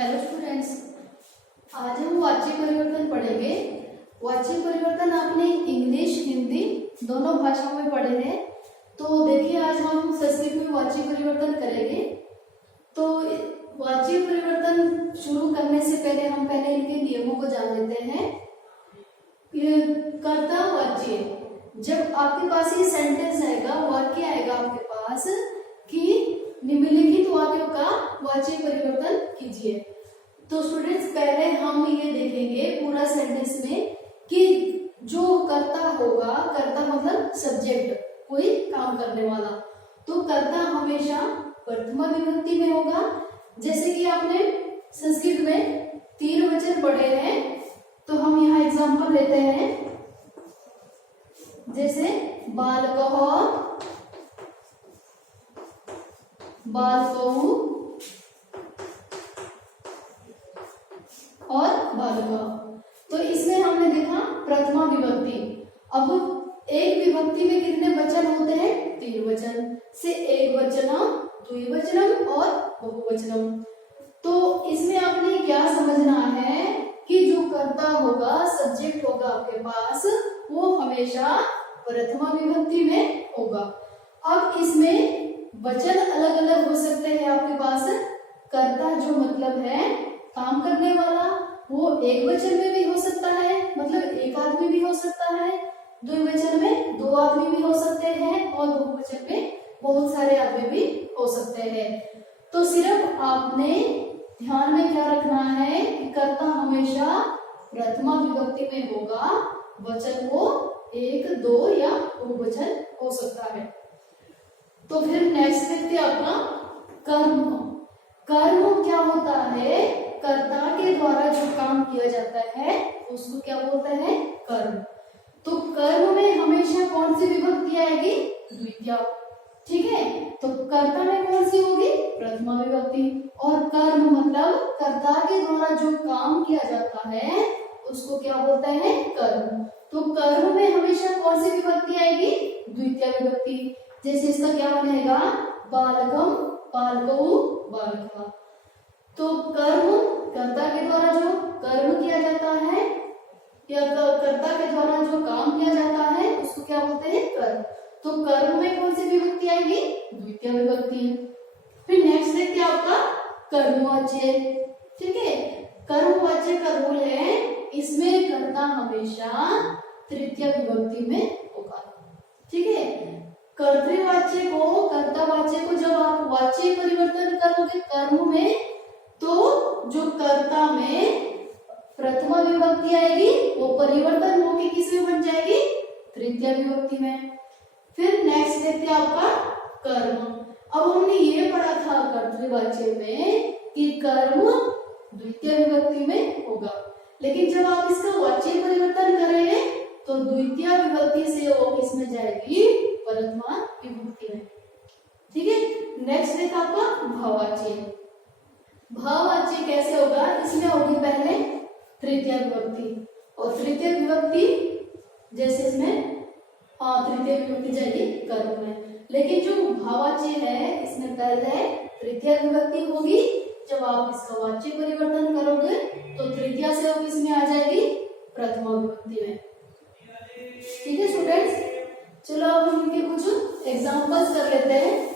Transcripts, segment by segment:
Hello students, आज हम वाच्य परिवर्तन पढ़ेंगे। वाच्य परिवर्तन आपने इंग्लिश हिंदी दोनों भाषाओं में पढ़े हैं। तो देखिए, आज हम संस्कृत में वाच्य परिवर्तन करेंगे। तो वाच्य परिवर्तन शुरू करने से पहले हम इनके नियमों को जान लेते हैं। ये कर्ता वाच्य, जब आपके पास ये सेंटेंस आएगा, वाक्य आएगा आपके पास कि निम्नलिखित वाक्यों का वाच्य परिवर्तन कीजिए। तो स्टूडेंट्स, पहले हम ये देखेंगे पूरा सेंटेंस में कि जो कर्ता होगा, कर्ता मतलब सब्जेक्ट, कोई काम करने वाला, तो कर्ता हमेशा प्रथमा विभक्ति में होगा। जैसे कि आपने संस्कृत में 3 वचन पढ़े हैं, तो हम यहाँ एग्जांपल लेते हैं। जैसे बालकः, बालकौ और बालका। तो इसमें हमने देखा प्रथमा विभक्ति। अब एक विभक्ति में कितने वचन होते हैं? 3 वचन से एक वचनम, द्विवचनम और बहुवचनम। तो इसमें आपने क्या समझना है कि जो कर्ता होगा, सब्जेक्ट होगा आपके पास, वो हमेशा प्रथमा विभक्ति में होगा। अब इसमें वचन अलग अलग हो सकते हैं आपके पास। कर्ता जो मतलब है काम करने वाला, वो एक वचन में भी हो सकता है, मतलब एक आदमी भी हो सकता है, द्विवचन में 2 आदमी भी हो सकते हैं, और बहुवचन में बहुत सारे आदमी भी हो सकते हैं। तो सिर्फ आपने ध्यान में क्या रखना है कि कर्ता हमेशा प्रथमा विभक्ति में होगा। वचन वो 1, 2 या बहुवचन हो सकता है। तो फिर नेक्स्ट देखते हैं आपका कर्म। कर्म क्या होता है? कर्ता के द्वारा जो काम किया जाता है उसको क्या बोलते हैं? कर्म। तो कर्म में हमेशा कौन सी विभक्ति आएगी? द्वितीया। ठीक है, तो कर्ता में कौन सी होगी? प्रथमा विभक्ति। और कर्म मतलब कर्ता के द्वारा जो काम किया जाता है उसको क्या बोलते हैं? कर्म। तो कर्म में हमेशा कौन सी विभक्ति आएगी? द्वितीया विभक्ति। जैसे इसका क्या बनेगा? बालकम, बालकौ, बालका। तो कर्म, कर्ता के द्वारा जो कर्म किया जाता है या कर्ता के द्वारा जो काम किया जाता है उसको क्या बोलते हैं? कर्म। तो कर्म में कौन सी विभक्ति आएगी? द्वितीय विभक्ति। फिर नेक्स्ट देखते हैं आपका कर्मवाच्य। ठीक है, कर्मवाच्य का रूल है, इसमें कर्ता हमेशा तृतीय विभक्ति में होगा। ठीक है, कर्तृवाच्य को, कर्तावाच्य को जब आप वाच्य परिवर्तन करोगे कर्म में, तो जो कर्ता में प्रथमा विभक्ति आएगी वो परिवर्तन होके किस में बन जाएगी? तृतीय विभक्ति में। फिर नेक्स्ट देखते हैं आपका कर्म। अब हमने ये पढ़ा था कर्तृवाच्य में कि कर्म द्वितीय विभक्ति में होगा, लेकिन जब आप इसका वाच्य परिवर्तन करेंगे तो द्वितीय विभक्ति से वो किस में जाएगी? प्रथमा विभक्ति में। ठीक है, नेक्स्ट देखा आपका भाववाच्य। भाववाच्य कैसे होगा? इसमें होगी पहले तृतीय विभक्ति, और तृतीय विभक्ति जैसे इसमें तृतीय विभक्ति जाएगी कर्म में। लेकिन जो भाववाच्य है इसमें पहले तृतीय विभक्ति होगी, जब आप इसका वाच्य परिवर्तन करोगे तो तृतीय से वो किसमें आ जाएगी? प्रथमा विभक्ति में। ठीक है स्टूडेंट्स, चलो अब हम इनके कुछ एग्जांपल्स कर लेते हैं।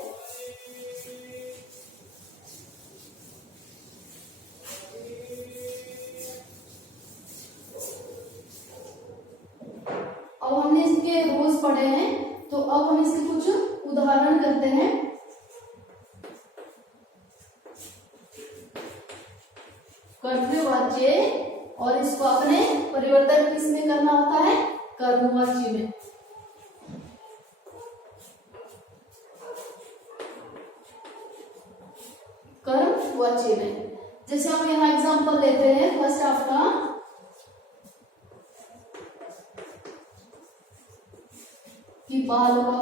अब हमने इसके रूल्स पढ़े हैं, तो अब हम इसके कुछ उदाहरण करते हैं। कर्तृवाच्य, और इसको आपने परिवर्तन किसमें करना होता है? कर्मवाच्य में। कर्मवाच्य में जैसे हम यहाँ एग्जांपल लेते हैं। फर्स्ट आपका कि बालकः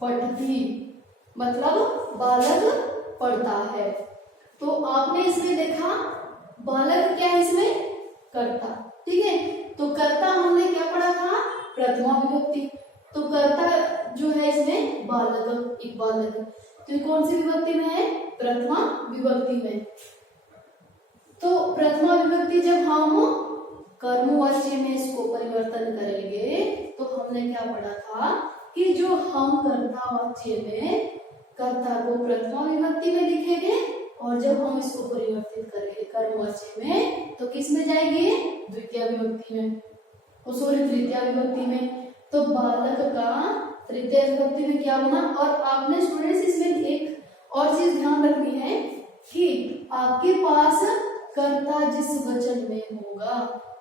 पठति, मतलब बालक पढ़ता है। तो आपने इसमें देखा बालक क्या है इसमें? कर्ता। ठीक है, तो कर्ता हमने क्या पढ़ा था? प्रथमा विभक्ति। तो कर्ता जो है इसमें बालक, एक बालक। तो ये कौन सी विभक्ति में है? प्रथमा विभक्ति में। तो प्रथमा विभक्ति जब हम कर्मवाच्य में इसको परिवर्तन करेंगे तो हमने क्या पढ़ा था कि जो हम कर्तावाच्य में कर्ता को प्रथमा विभक्ति में लिखेंगे और जब हम इसको परिवर्तित करेंगे कर्मवाच्य में तो किस में जाएगी? द्वितीय विभक्ति में, तृतीय विभक्ति में। तो बालक का तृतीय विभक्ति में क्या बना? और आपने स्टूडेंट्स इसमें एक और चीज ध्यान रखनी है कि आपके पास कर्ता जिस वचन में होगा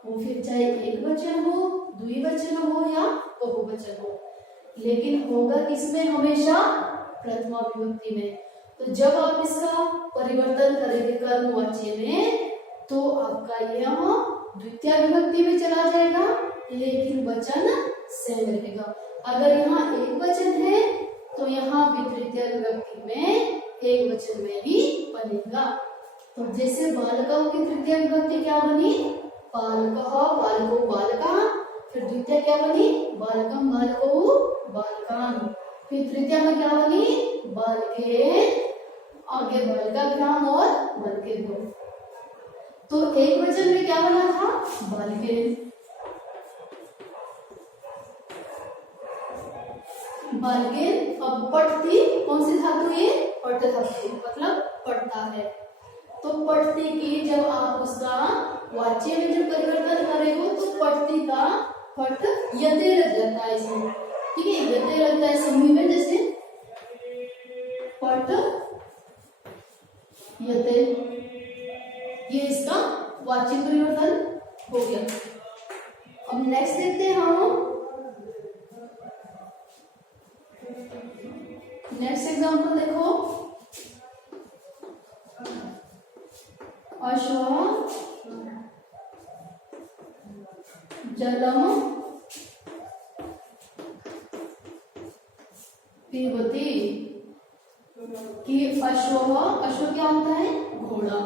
वो फिर चाहे एक वचन हो, द्विवचन हो या बहुवचन हो, लेकिन होगा किसमें? हमेशा प्रथमा विभक्ति में। तो जब आप इसका परिवर्तन करेंगे कर्मवाच्य में तो आपका यह द्वितीय विभक्ति में चला जाएगा, लेकिन वचन सेम रहेगा। अगर यहाँ एक वचन है तो यहाँ भी तृतीय विभक्ति में एक वचन में ही बनेगा। तो जैसे बालकों की तृतीय विभक्ति क्या बनी? बालकः, बालको, बालका। फिर द्वितीय क्या बनी? बालकम, बालको, बालकान। फिर तृतीय में क्या बनी? बालके, आगे बालिकाभ्याम और बालकेभ्यो। तो एक वचन में क्या बना था? बालके। बालके। अब पठती कौन सी धातु? ये पठ धातु, मतलब पढ़ता है। तो पठती की जब आप उसका वाच्य में जब परिवर्तन करेंगे तो पठती का पठ यते लग जाता है इसमें, ठीक है? यते लगता है समूह में, जैसे पठ यते, ये इसका वाच्य परिवर्तन हो गया। अब नेक्स्ट देखते हैं हम नेक्स्ट एग्जाम्पल। देखो, अश्व जलम पीबती। कि अश्व क्या होता है? घोड़ा।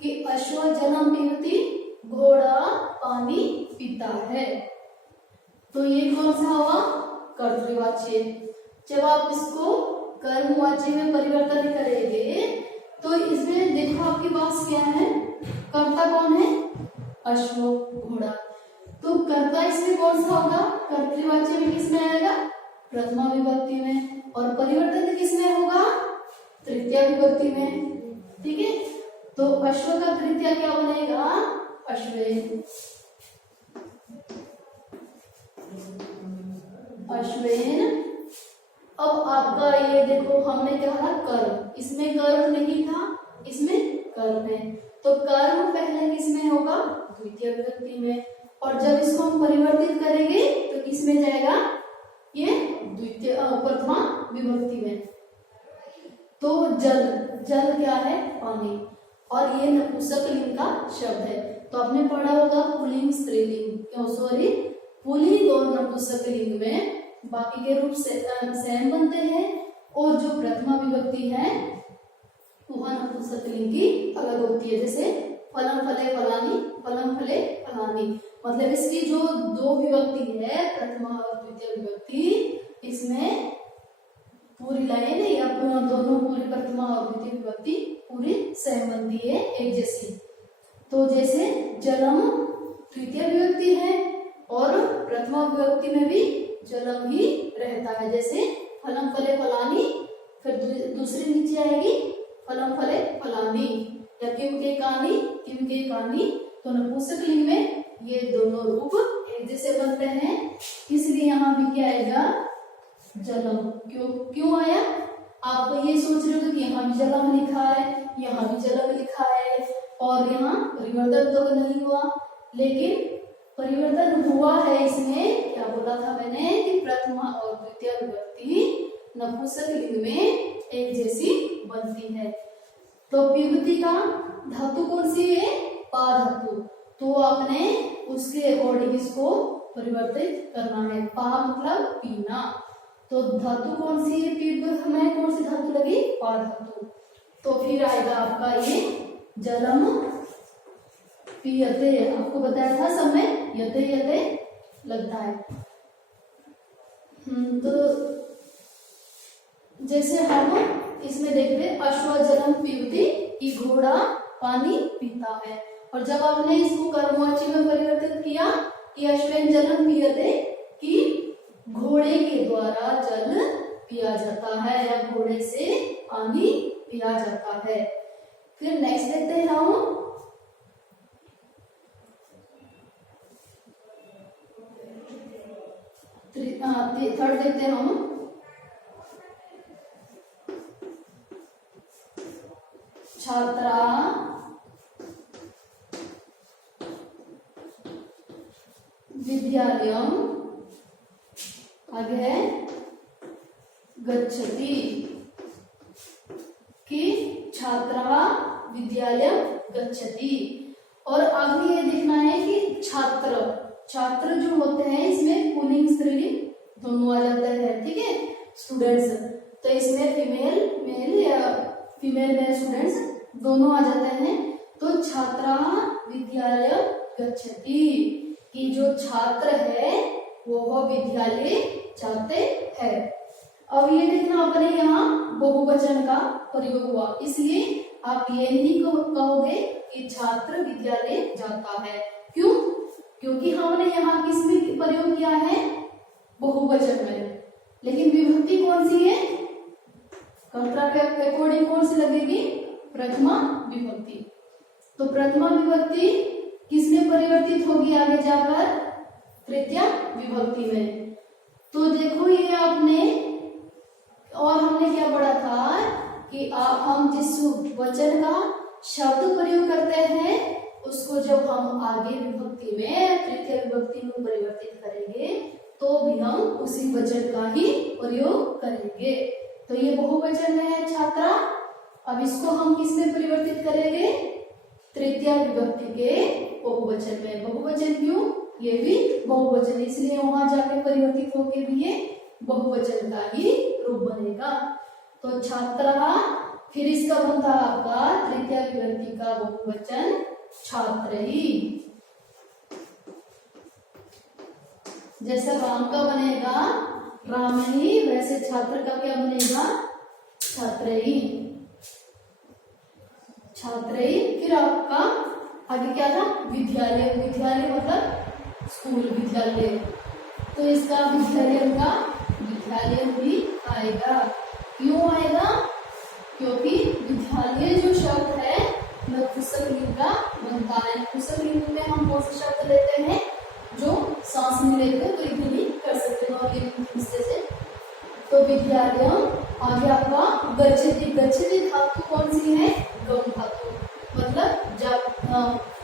कि अश्व जलम पीबती, घोड़ा पानी पीता है। तो ये कौन सा हुआ? कर्तृवाच्य। जब आप इसको कर्मवाच्य में परिवर्तन करेंगे तो इसमें देखो आपके पास क्या है? कर्ता कौन है? अश्व, घोड़ा। तो कर्ता इसमें कौन सा होगा? कर्तृवाच्य में किसमें आएगा? प्रथमा विभक्ति में। और परिवर्तन किसमें होगा? तृतीय विभक्ति में, ठीक है? तो अश्व का तृतीय क्या बनेगा? अश्वेन। अश्वेन। अब आपका ये देखो, हमने क्या कहा? कर्म। इसमें कर्म नहीं था, इसमें कर्म है। तो कर्म पहले किसमें होगा? द्वितीय विभक्ति में। और जब इसको हम परिवर्तित करेंगे तो किसमें जाएगा? ये द्वितीय प्रथमा विभक्ति में। तो जल, जल क्या है? पानी। और ये नपुंसक लिंग का शब्द है। तो आपने पढ़ा होगा पुल्लिंग स्त्रीलिंग, क्यों सॉरी पुल्लिंग और नपुंसक लिंग में बाकी के रूप से सेम बनते हैं और जो प्रथमा विभक्ति है वह नपुंसक लिंग की अलग होती है। जैसे फलम फले फलानी, फलम फले फलानी, मतलब इसकी जो दो विभक्ति है प्रथमा और द्वितीय विभक्ति, इसमें पूरी लाइन या दोनों पूरी प्रथमा और द्वितीय विभक्ति पूरी सेम बनती है, एक जैसी। तो जैसे जलम द्वितीय विभक्ति है और प्रथमा विभक्ति में भी जलम ही रहता है। जैसे फलम फले फलानी, फिर दूसरी नीचे आएगी फलम फले फलानी, या किम के कानी, किम के कानी। तो नपुंसक लिंग में ये दोनों रूप एक जैसे बनते हैं, इसलिए यहाँ भी क्या आएगा? जलम। क्यों आया? आप ये सोच रहे हो कि यहाँ भी जलम लिखा है, यहाँ भी जलम लिखा है और यहाँ परिवर्तन तो नहीं हुआ, लेकिन परिवर्तन हुआ है। इसमें क्या बोला था मैंने कि प्रथमा और द्वितीय विभक्ति नपुंसक लिंग में एक जैसी बनती है। तो पीबती का धातु कौन सी है? पा धातु। तो आपने उसके अकॉर्डिंग इसको परिवर्तित करना है। पा मतलब पीना। तो धातु कौन सी है? पीब हमें कौन सी धातु लगी? पा धातु। तो फिर आएगा आपका ये जलम पीयते। आपको बताया था सब में यते यते लगता है। तो जैसे हम इसमें देखते अश्व जलम पीवती कि घोड़ा पानी पीता है। और जब आपने इसको कर्मवाची में परिवर्तित किया कि अश्वेन जलम पीयते कि घोड़े के द्वारा जल पिया जाता है या घोड़े से पानी पिया जाता है। फिर नेक्स्ट देखते हैं हम थर्ड देखते हैं हम छात्रा विद्यालयम आगे है गच्छति कि छात्रा विद्यालय गच्छति। और आगे ये देखना है कि छात्र छात्र जो होते हैं इसमें पुल्लिंग स्त्रीलिंग दोनों आ जाता है, ठीक है। स्टूडेंट्स तो इसमें फीमेल मेल या फीमेल मेल स्टूडेंट्स दोनों आ जाते हैं। तो छात्रा विद्यालय गच्छति कि जो छात्र है वो विद्यालय जाते हैं। अब ये देखना अपने यहाँ बहुवचन का प्रयोग हुआ, इसलिए आप ये नहीं कहोगे कि छात्र विद्यालय जाता है। क्यों? क्योंकि हमने यहाँ किसमें प्रयोग किया है? बहुवचन में। लेकिन विभक्ति कौन सी है? कर्ता के अकॉर्डिंग कौन सी लगेगी? प्रथमा विभक्ति। तो प्रथमा विभक्ति किसमें परिवर्तित होगी आगे जाकर? तृतीया विभक्ति में। तो देखो ये आपने और हमने क्या पढ़ा था कि हम जिस वचन का शब्द प्रयोग करते हैं उसको जब हम आगे विभक्ति में तृतीय विभक्ति में परिवर्तित करेंगे तो भी हम उसी वचन का ही प्रयोग करेंगे। तो ये बहुवचन में है छात्रा। अब इसको हम किस में परिवर्तित करेंगे? तृतीय विभक्ति के बहुवचन में। बहुवचन क्यों? ये भी बहुवचन, इसलिए वहां जाके परिवर्तित होके भी ये बहुवचन का ही रूप बनेगा। तो छात्रा, फिर इसका बनता है आपका तृतीय विभक्ति का बहुवचन छात्रई। जैसे राम का बनेगा रामणी, वैसे छात्र का क्या बनेगा? छात्रई। छात्रई। फिर आपका आगे क्या था? विद्यालय। विद्यालय मतलब स्कूल, विद्यालय। तो इसका विद्यालय का विद्यालय भी आएगा। क्यों आएगा? क्योंकि विद्यालय जो शब्द है वह कुशललिंग का बनता है। कुशललिंग में हम कौन से शब्द लेते हैं? जो सांस में लेते हैं तो इधर भी कर सकते हैं और हिस्से से। तो विद्यालय आगे आपका गच्छति। गच्छति धातु कौन सी है? गम धातु, मतलब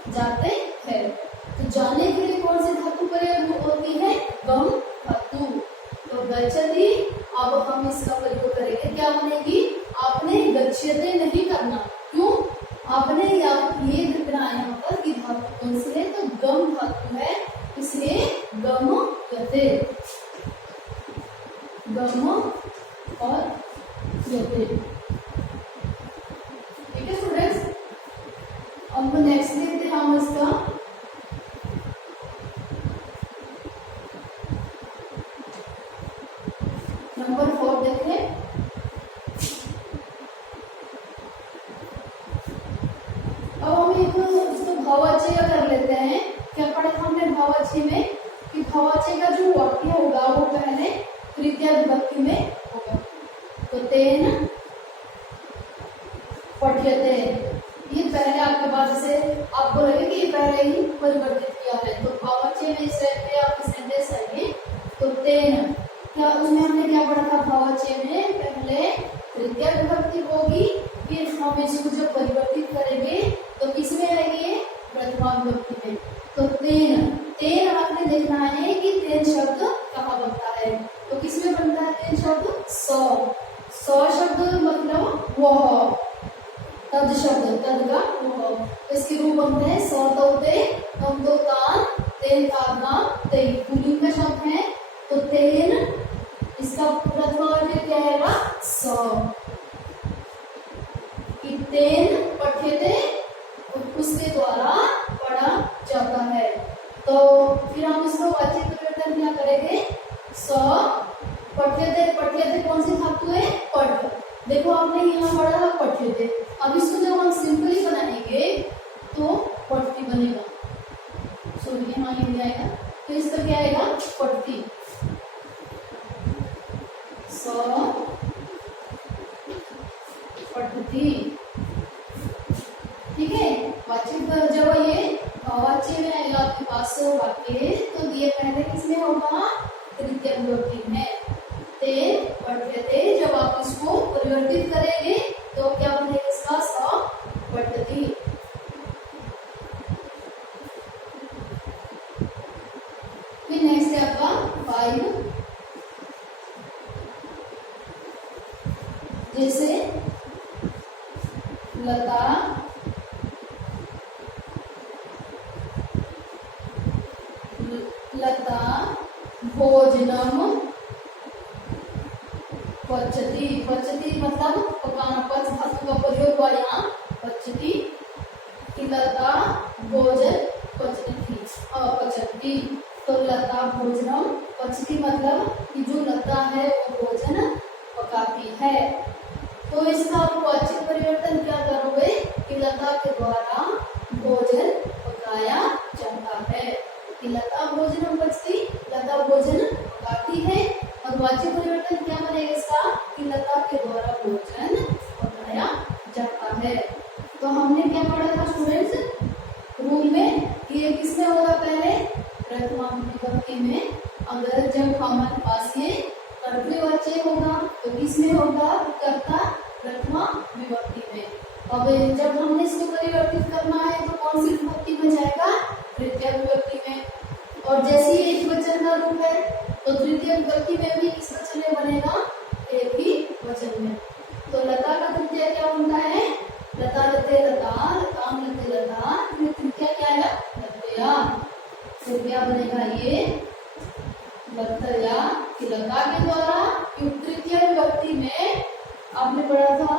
जाते हैं। तो जाने के लिए कौन सी धातु प्रयोग होती है? गम धातु। तो गच्छति, अब हम इसका प्रयोग करेंगे, क्या बनेगी? आपने गच्छते नहीं करना। क्यों? आपने ये देखना है यहाँ पर कि धातु कौन सी है, तो गम धातु है, इसलिए गम गते। गम और गते। ठीक है स्टूडेंट्स। अब नेक्स्ट देखते हैं हम इसका नंबर 4 देखें। अब हम एक इसको भाववाची का कर लेते हैं। क्या पढ़ा था हमने भाववाची में कि भाववाची का जो वाक्य होगा वो पहले तृतीय विभक्ति में होगा। तो तेन पठ्यते, ये पहले आपके पास से आपको लगे कि ये पहले ही परिवर्तित किया है। तो भाववाची में इस पे आपकी सेंटेंस आएगी। तो तेन, क्या उसमें हमने क्या पढ़ा था? भाववाची में पहले तृतीय विभक्ति होगी, फिर हम इसको जब परिवर्तित करेंगे तो किसमें आएगी? प्रथमा विभक्ति में। तो तेन, तेन आपने देखना है कि तेन शब्द कहाँ बनता है। तो किसमें बनता है तेन शब्द? सौ। सौ शब्द मतलब वह, तद शब्द, तद का वह। तो इसके रूप बनते हैं सौ तोते, तम तो तान, तेन तादना तेई। पुल्लिंग का शब्द है। तो तेन, इसका प्रथमा वाक्य क्या है? सौ। तेन पठ्यते, उसके द्वारा पढ़ा जाता है। तो फिर हम इसको वाच्य परिवर्तन क्या करेंगे? सौ पठ्यते। पठ्यते कौन सी धातु है? पठ। देखो आपने यहाँ पढ़ा था पट्टे थे, अब इसको जब हम सिंपली बनाएंगे तो पट्टी बनेगा। सो यहाँ ये आएगा, तो इसका क्या आएगा पट्टी। पट्टी, ठीक है। वाचिक जब ये वाच्य में आएगा आपके पास वाक्य, तो ये पहले किसमें होगा तृतीय विभक्ति में। ते पठ्यते, जब आप इसको परिवर्तित करेंगे तो क्या बनेगा इसका स पठति। फिर नेक्स्ट है आपका 5, जैसे लता भोजनम पचती। पचती मतलब पकाना, पच धातु का प्रयोग हुआ यहाँ पचती। लता भोजन पचती, तो लता भोजनम पचती मतलब कि जो लता है वो भोजन पकाती है। तो इसका आप वाचिक परिवर्तन क्या करोगे कि लता के द्वारा भोजन पकाया जाता है। कि लता भोजन पचती, लता भोजन पकाती है। और वाचिक परिवर्तन क्या बनेगा इसका कि लता के द्वारा भोजन पकाया जाता है। तो हमने क्या पढ़ा था स्टूडेंट्स रूल में कि ये किसमें होगा पहले प्रथमा विभक्ति में। अगर जब हमारे पास ये कर्तृवाच्य होगा तो किसमें होगा कर्ता प्रथमा विभक्ति में। अब जब हमने इसको परिवर्तित करना है तो कौन सी विभक्ति में जाएगा तृतीय विभक्ति में। और जैसे ही एक वचन का रूप है तो तृतीय विभक्ति में भी किस वचन में बनेगा एक ही वचन में। तो लता का तृतीय क्या बनता है लता लते लता, लताम लते लता, फिर तृतीय क्या है लतया। फिर क्या बनेगा ये लतया। कि लता के द्वारा तृतीय विभक्ति में आपने पढ़ा था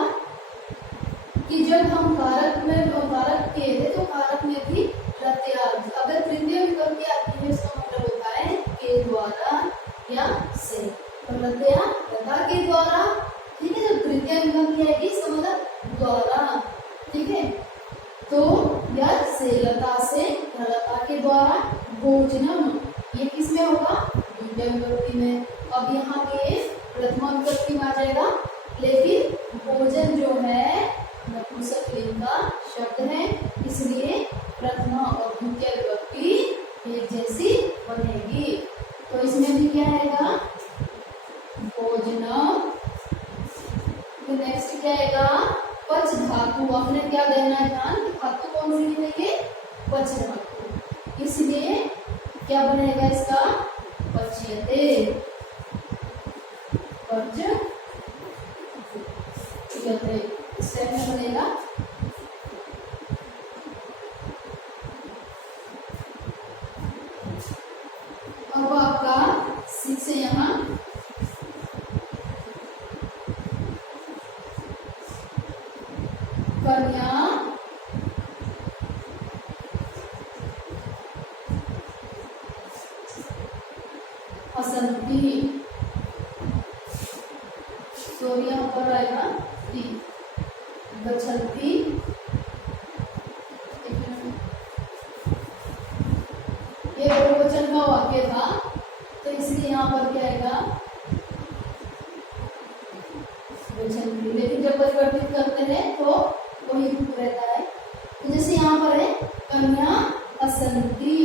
कि जब हम कारक में कारक किए थे तो कारक में भी लतया। अगर तृतीय विभक्ति आती है इसका मतलब होता है के द्वारा या से। तो लतया लता के द्वारा, ठीक है। जब तृतीय विभक्ति आएगी इसका मतलब द्वारा, ठीक है। तो या से लता से, लता के द्वारा भोजनम ये किसमें होगा द्वितीय विभक्ति में। अब यहाँ पे प्रथमा विभक्ति में आ जाएगा, लेकिन भोजन जो है नपुंसक लिंग का शब्द है, इसलिए प्रथमा और द्वितीय विभक्ति एक जैसी बनेगी। तो इसमें भी क्या आएगा भोजनम। नेक्स्ट क्या आएगा पच धातु। आपने क्या देना है ध्यान कि धातु कौन सी देंगे पच धातु, इसलिए क्या बनेगा इसका पच्यते। पच स्टेप में बनेगा अब आपका 6 से यहाँ कन्या हसंती। तो यहाँ पर आएगा ती गच्छन्ति। ये बहुवचन का वाक्य था तो इसलिए यहाँ पर क्या आएगा गच्छन्ति। लेकिन जब परिवर्तित करते हैं तो वही रूप रहता है। तो जैसे यहाँ पर है कन्या हसंती,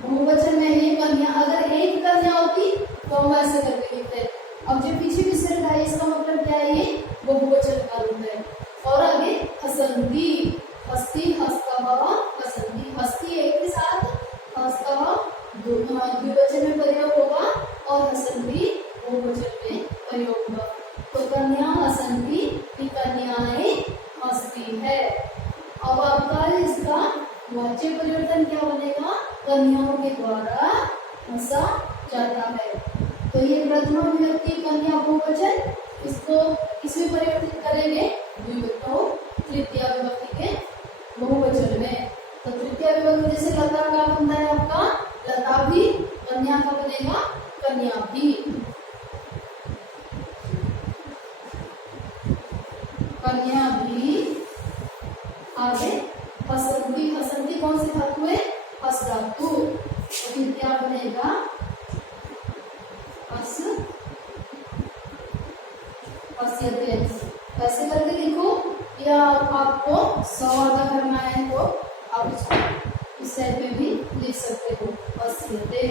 बहुवचन में ये कन्या, अगर एक कन्या होती तो हम ऐसे करके लिखते। अब जो पीछे विसर्ग है इसका मतलब क्या है ये बहुवचन का रूप है। और आगे हसंती, हस्ती हस्तव हसंती, हस्ती एक के साथ हस्तव द्विवचन में प्रयोग होगा और हसंती बहुवचन में प्रयोग होगा। तो कन्या हसंती की कन्याएं हंसती है। अब आपका इसका वाच्य परिवर्तन क्या बनेगा कन्याओं के द्वारा हंसा जाता है। तो ये प्रथमा विभक्ति कन्या बहुवचन, इसको किसमें परिवर्तित करेंगे तृतीय विभक्ति के बहुवचन में। तो तृतीय विभक्ति जैसे लता का बनता है आपका लता भी, कन्या का बनेगा कन्या भी। कन्या भी आगे हसंती, हसंती कौन सी धातु है? हस धातु। तो फिर क्या बनेगा? हस हस्यते। ऐसे करके लिखो, या आपको सवादा करना है तो आप इसको इस साइड पे भी लिख सकते हो, हस्यते।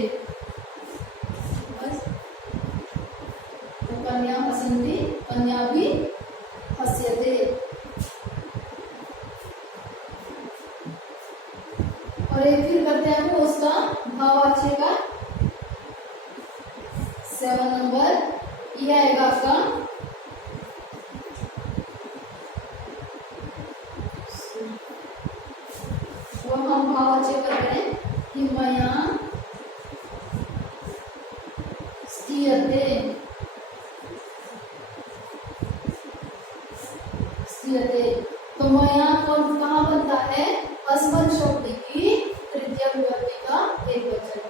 बस, तो कन्या हसंती, कन्या भी हस्यते। और एक फिर करते हैं हम उसका भाववाच्य का 7 नंबर। यह आएगा आपका वो हम भाववाच्य कर रहे हैं कि मया स्थियते, स्थियते। तो मया कौन कहाँ बनता है? अस्मत् शब्द की तृतीय विभक्ति का एक वचन।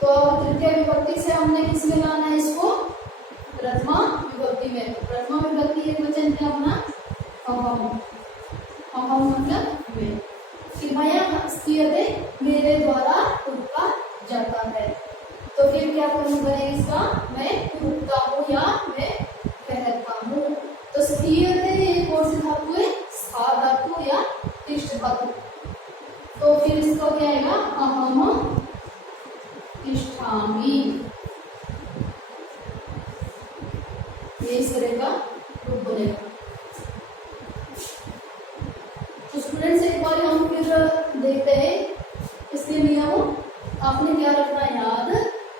तो तृतीय विभक्ति से हमने किसमें लाना है इसको? प्रथमा विभक्ति में। प्रथमा विभक्ति एक वचन क्या होना? अहम। अहम मतलब मैं। कि मया स्थियते, मेरे द्वारा रुका जाता है। तो फिर क्या बनेगा इसका? मैं रुकता हूँ या मैं कहता हूँ। तो स्थियते ये कौन सी धातु है? स्था धातु या तिष्ठ धातु। तो फिर इसका क्या आएगा? अहम तिष्ठामि। ये इस तरह का रूप बनेगा। तो स्टूडेंट्स एक बार हम फिर देखते हैं इसके नियम। आपने क्या रखना है याद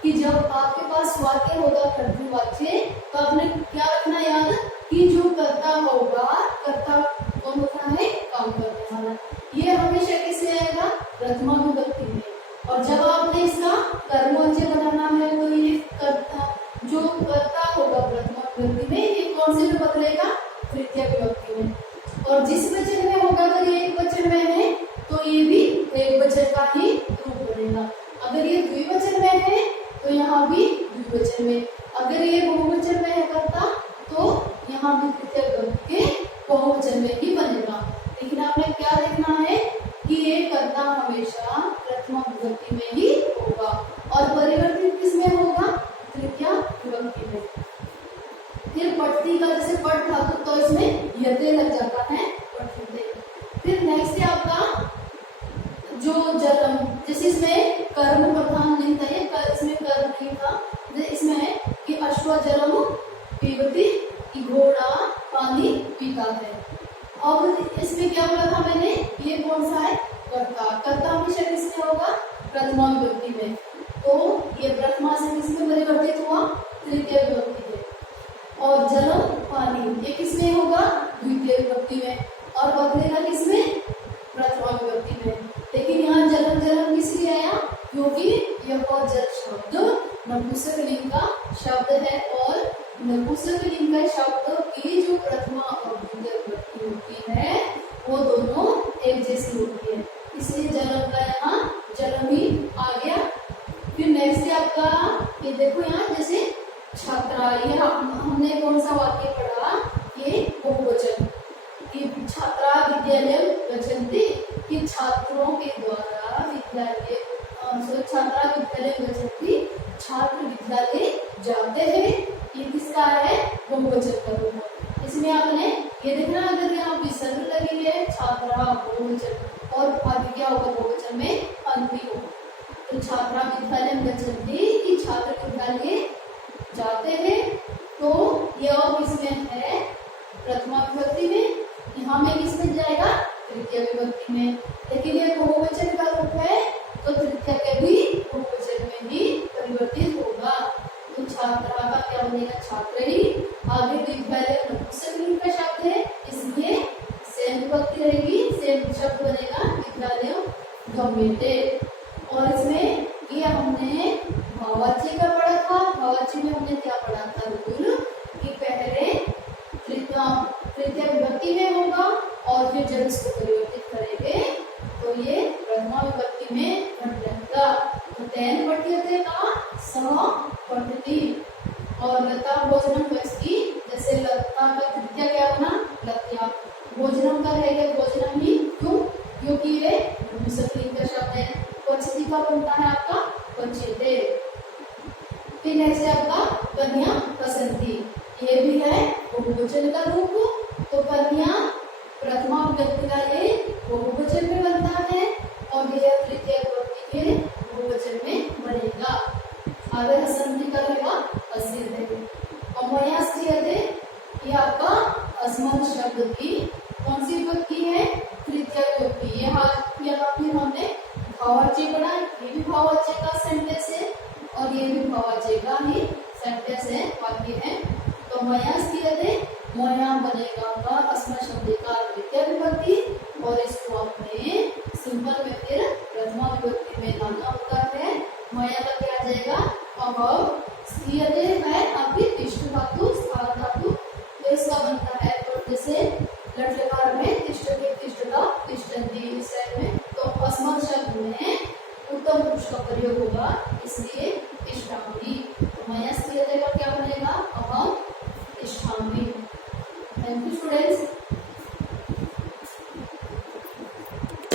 कि जब आपके पास वाक्य होगा कर्तृवाच्य, तो आपने क्या रखना याद कि जो कर्ता होगा, कर्ता कौन होता है? काम करने वाला। ये हमेशा किसमें आएगा? प्रथमा विभक्ति में। और जब आपने इसका कर्मवाच्य बनाना है तो ये कर्ता, जो कर्ता होगा प्रथमा विभक्ति में, ये कौन से में बदलेगा? तृतीय विभक्ति में। और जिस वचन में होगा, अगर ये एक वचन में है तो ये भी एक वचन का ही रूप बनेगा। अगर ये द्विवचन में है तो यहाँ भी द्विवचन में। अगर ये बहुवचन में है कर्ता तो यहाँ भी तृतीय विभक्ति के बहुवचन में ही बनेगा। लेकिन आपने क्या देखना है कि ये कर्ता हमेशा प्रथमा विभक्ति में ही होगा और परिवर्तित किसमें होगा? तृतीय विभक्ति में। फिर पट्टी का जैसे पट धातु तो इसमें यते लग जाता है, पठ्यते। फिर नेक्स्ट है आपका जो जलम, जैसे इसमें कर्म प्रधान नहीं था, ये इसमें कर्म नहीं था। इसमें है कि अश्व जलम पीबती, कि घोड़ा पानी पीता है। अब इसमें क्या बोला था मैंने? ये कौन सा है? कर्ता। कर्ता हमेशा किसमें होगा? प्रथमा विभक्ति में। तो ये प्रथमा से किसमें परिवर्तित हुआ? तृतीय विभक्ति में। और जलम पानी ये किसमें होगा? द्वितीय विभक्ति में। और बदलेगा किसमें? प्रथमा विभक्ति में। लेकिन यहाँ जलम जलम किस लिए आया? क्योंकि यह जल शब्द नपुंसकलिंग का शब्द है और नपुंसकलिंग का शब्द की जो प्रथमा और द्वितीय विभक्ति होती है वो दोनों एक जैसी होती है, इसलिए जलम का यहाँ जलम ही आ गया। फिर नेक्स्ट है आपका, ये देखो यहाँ जैसे छात्रा, ये हमने कौन सा वाक्य पढ़ा? ये बहुवचन कि छात्रा विद्यालय गच्छन्ति, कि छात्रों के द्वारा विद्यालय, छात्रा विद्यालय गच्छन्ति, छात्र विद्यालय जाते हैं। ये किसका है? बहुवचन का रूप। इसमें आपने ये देखना, अगर यहाँ विसर्ग लगेंगे छात्रा बहुवचन और आगे क्या होगा? बहुवचन में अंति होगा। तो छात्रा विद्यालय गच्छन्ति, कि छात्र विद्यालय जाते हैं। तो ये और किसमें है? प्रथमा विभक्ति में। यहाँ में किसमें जाएगा? तृतीय विभक्ति में। लेकिन ये बहुवचन का रूप है तो तृतीय के भी बहुवचन में ही परिवर्तित होगा। तो छात्रा का क्या बनेगा? छात्र ही। आगे विद्यालय नपुंसकलिंग का शब्द है, इसलिए सेम विभक्ति रहेगी, सेम शब्द बनेगा विद्यालय गम्यते। और इसमें ये हमने भाववाच्य का पढ़ा था। भाववाच्य में हमने क्या पढ़ा था? रूल कि पहले तृतीय विभक्ति में होगा और फिर जब इसको परिवर्तित करेंगे तो ये प्रथमा विभक्ति में बन जाएगा। तो तेन पठ्यते का सह पठती। और लता भोजनम व्यक्ति, जैसे लता का तृतीय क्या बना? लत्या। क्वचित है नपुंसकलिंग का शब्द है। क्वचिति का बनता है आपका क्वचिते। फिर नेक्स्ट है आपका कन्या कसंती, ये भी है बहुवचन का रूप। तो कन्या प्रथमा विभक्ति का ये बहुवचन में बनता है और यह तृतीय विभक्ति के बहुवचन में बनेगा। आगे हसंती का रहेगा असिद्ध। और मयास्त्रियते ये आपका अस्मत् शब्द की कौन सी विभक्ति है? तृतीय विभक्ति। यहाँ फिर हमने भाववाच्य पढ़ा, ये भी भाववाच्य का सेंटेंस है और ये भी भाववाच्य का ही सेंटेंस है, वाक्य है। तो मयास्त्रियते मया बनेगा आपका अस्मत् शब्द का तृतीय विभक्ति और इसको आपने सिंपल में फिर प्रथमा विभक्ति में लाना होता है। मया का क्या आ जाएगा? अभाव। स्त्रियते है आपकी तिष्ठ धातु, स्थान धातु, तो इसका बनता है तो जैसे लट लकार में तिष्ठ के तिष्ठता तिष्ठन्ति इस टाइप में। तो अस्मत् शब्द में उत्तम पुरुष का प्रयोग होगा, इसलिए तिष्ठामि। तो मया स्त्रियते का क्या बनेगा? अहम तिष्ठामि। Thank you students.